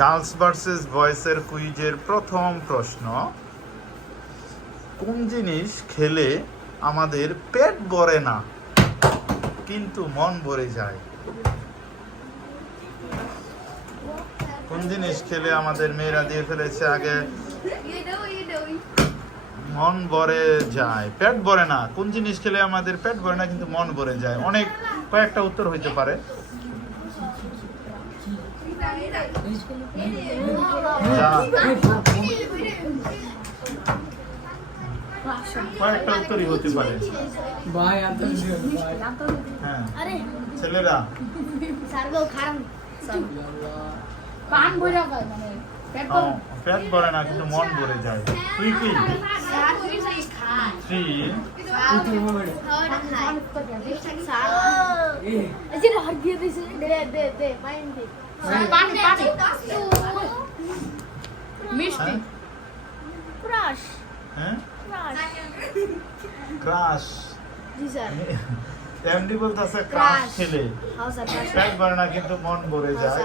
Girls versus বয়েজের কুইজের প্রথম প্রশ্ন, কোন জিনিস খেলে আমাদের পেট ভরে না কিন্তু মন ভরে যায়? কোন জিনিস খেলে আমাদের মেয়েরা দিয়ে ফেলেছে আগে, মন ভরে যায়, পেট ভরে না। কোন জিনিস খেলে আমাদের পেট ভরে না কিন্তু মন ভরে যায়? অনেক কয়েকটা উত্তর হইতে পারে। কয়েকটা উত্তরই হতে পারে। হ্যাঁ ছেলেরা পেট ভরে না কিন্তু মন ভরে যায়। তুই কি? মিষ্টি ক্রাশ ক্রাশ এমডি বলতেছে ক্রাশ খেলে পেট ভরে না কিন্তু মন ভরে যায়।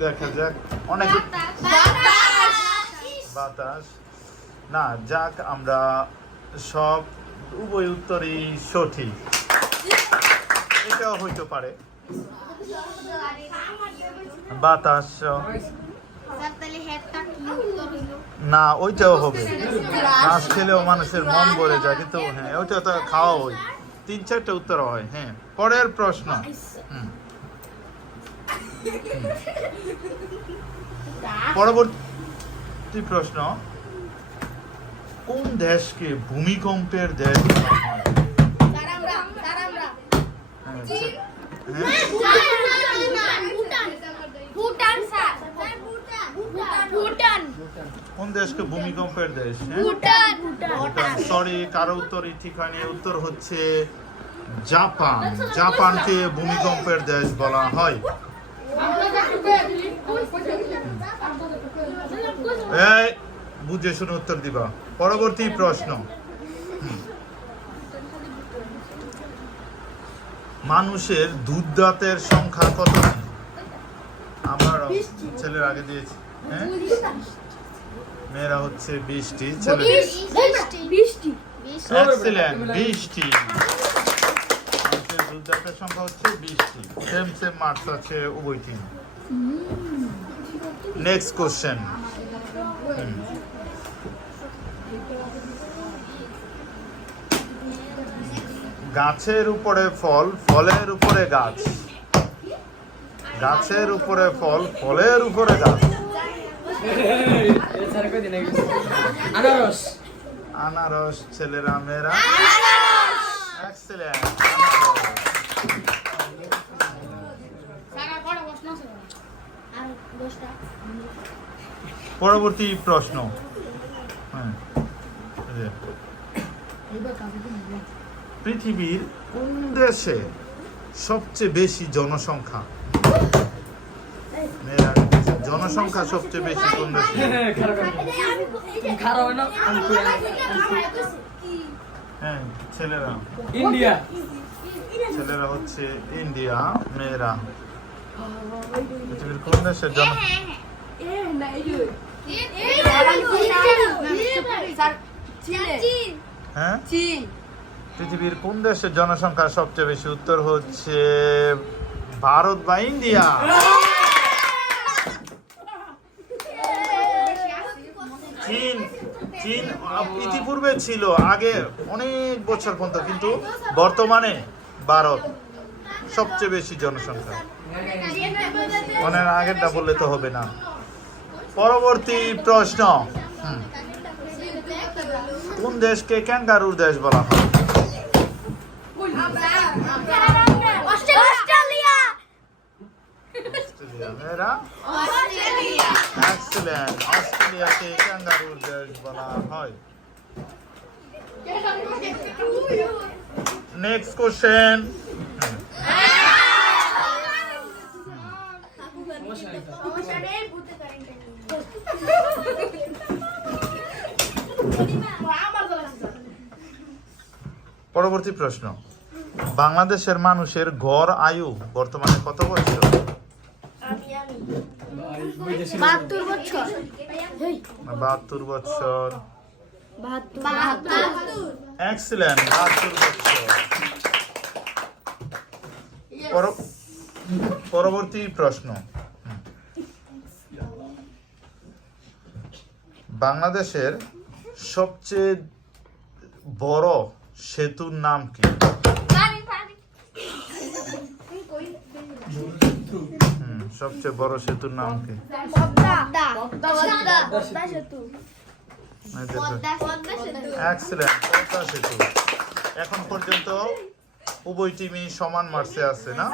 দেখা যাক, অনেক বাতাস না। যাক, আমরা সব উভয় উত্তরই সঠিক। এটাও হইতে পারে বাতাস না, ওইটাও হবে। ঘাস খেলেও মানুষের মন ভরে যায়, কিন্তু হ্যাঁ ওইটা তো খাওয়া হয়। 3-4টা উত্তর হয়। হ্যাঁ, পরের প্রশ্ন। পরবর্তী প্রশ্ন, কোন দেশকে ভূমিকম্পের দেশ বলা হয়? কোন দেশকে ভূমিকম্পের দেশ? ভুটান। সরি, কারো উত্তরই ঠিক হয়নি। উত্তর হচ্ছে জাপান। জাপানকে ভূমিকম্পের দেশ বলা হয়। এই বুঝে শুনে উত্তর দিবা। পরবর্তী প্রশ্ন, মানুষের দুধ দাঁতের সংখ্যা কত? আমরা ছেলের আগে দিয়েছি। হ্যাঁ, মেয়েরা হচ্ছে 20টি, ছেলে 20টি। এক্সেলেন্ট, 20টি। মানুষের দুধ দাঁতের সংখ্যা হচ্ছে 20টি। সেম মার্কস আছে উভয় টিম। নেক্সট কোশ্চেন, গাছের উপরে ফল, ফলের উপরে গাছ। গাছের উপরে ফল, ফলের উপরে গাছ। আনারস। আনারস, ছেলেরা মেয়েরা এক্সেলেন্ট। পরবর্তী প্রশ্ন, পৃথিবীর কোন দেশে সবচেয়ে বেশি জনসংখ্যা? জনসংখ্যা সবচেয়ে বেশি কোন দেশে? হ্যাঁ ছেলেরা ইন্ডিয়া। ছেলেরা হচ্ছে ইন্ডিয়া, মেয়েরা পৃথিবীর কোন দেশের জন? হ্যাঁ, পৃথিবীর কোন দেশের জনসংখ্যা সবচেয়ে বেশি? উত্তর হচ্ছে ভারত বা ইন্ডিয়া। চীন ইতিপূর্বে ছিল, আগে অনেক বছর পর্যন্ত, কিন্তু বর্তমানে ভারত সবচেয়ে বেশি জনসংখ্যা। অনেক আগেরটা বললে তো হবে না। পরবর্তী প্রশ্ন, কোন দেশকে ক্যাঙ্গারুর দেশ বলা হয়? অস্ট্রেলিয়া। মেয়েরা এক্সেলেন্ট, অস্ট্রেলিয়াকে ক্যাঙ্গারুর দেশ বলা হয়। নেক্সট কোশ্চেন, পরবর্তী প্রশ্ন, বাংলাদেশের মানুষের গড় আয়ু বর্তমানে কত বছর? বুঝেছি 72 বছর 72 বছর। 72 এক্সিলেন্ট, 72 বছর। পরবর্তী প্রশ্ন। বাংলাদেশের সবচেয়ে বড় সেতুর নাম কি? সবচেয়ে বড় সেতুর নাম কি? পদ্মা সেতু এক্সিলেন্ট, পদ্মা সেতু। এখন পর্যন্ত উভয় টিমই সমান মার্কসে আছে না?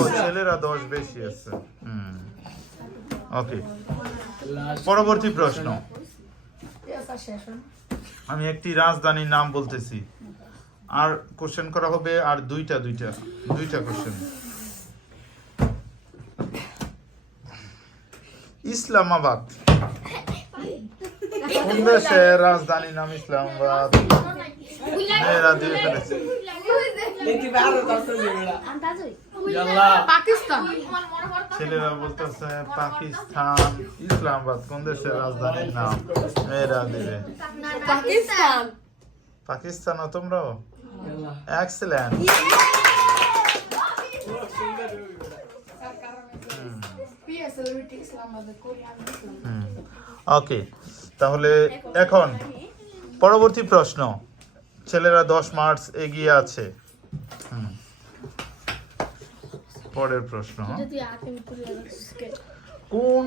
ও, ছেলেরা 10 বেশি আছে। ওকে, পরবর্তী প্রশ্ন। আমি একটি রাজধানীর নাম বলতেছি, আর কোশ্চেন করা হবে, আর দুইটা কোশ্চেন। ইসলামাবাদ কোন দেশের রাজধানীর নাম? ইসলামাবাদ। মেয়েরা দিয়ে ফেলেছে। দেখি বারো দশ দিবেলা ইয়াল্লাহ পাকিস্তান ছেলেরা বলতেছে পাকিস্তান। ইসলামাবাদ কোন দেশের রাজধানীর নাম? মেয়েরা দিবে পাকিস্তান পাকিস্তান। ও তোমরাও? ইয়াল্লাহ এক্সিলেন্ট। ওকে, তাহলে এখন পরবর্তী প্রশ্ন। ছেলেরা 10 মার্কস এগিয়ে আছে। পরের প্রশ্ন। কোন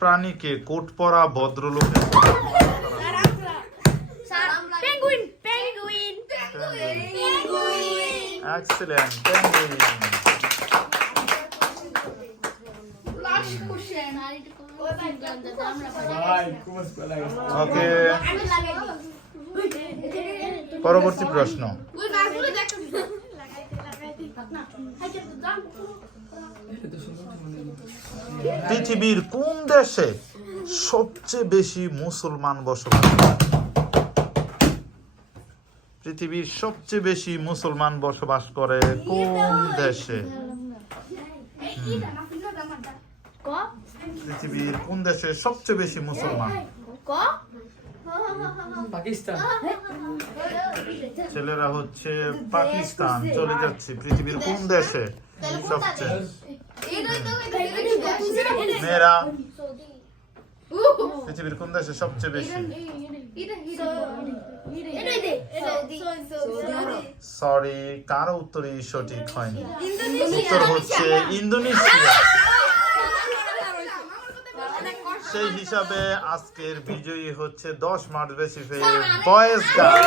প্রাণীকে কোট পরা ভদ্রলোকের পেঙ্গুইন পেঙ্গুইন এক্সিলেন্ট, পেঙ্গুইন। ভাই খুব ভালো লাগে ওকে, পরবর্তী প্রশ্ন। পৃথিবীর কোন দেশে সবচেয়ে বেশি মুসলমান বসবাস করে? পৃথিবীর সবচেয়ে বেশি মুসলমান বসবাস করে কোন দেশে? পৃথিবীর কোন দেশে সবচেয়ে বেশি মুসলমান? পাকিস্তান ছেলেরা হচ্ছে পাকিস্তান। চলে যাচ্ছে পৃথিবীর কোন দেশে সবচেয়ে? মেয়েরা পৃথিবীর কোন দেশে সবচেয়ে বেশি? সরি, কারো উত্তরই সঠিক হয়নি। উত্তর হচ্ছে ইন্দোনেশিয়া। সেই হিসাবে আজকের বিজয়ী হচ্ছে 10 মার্ক বেশি পেয়ে বয়েজ গার্ল।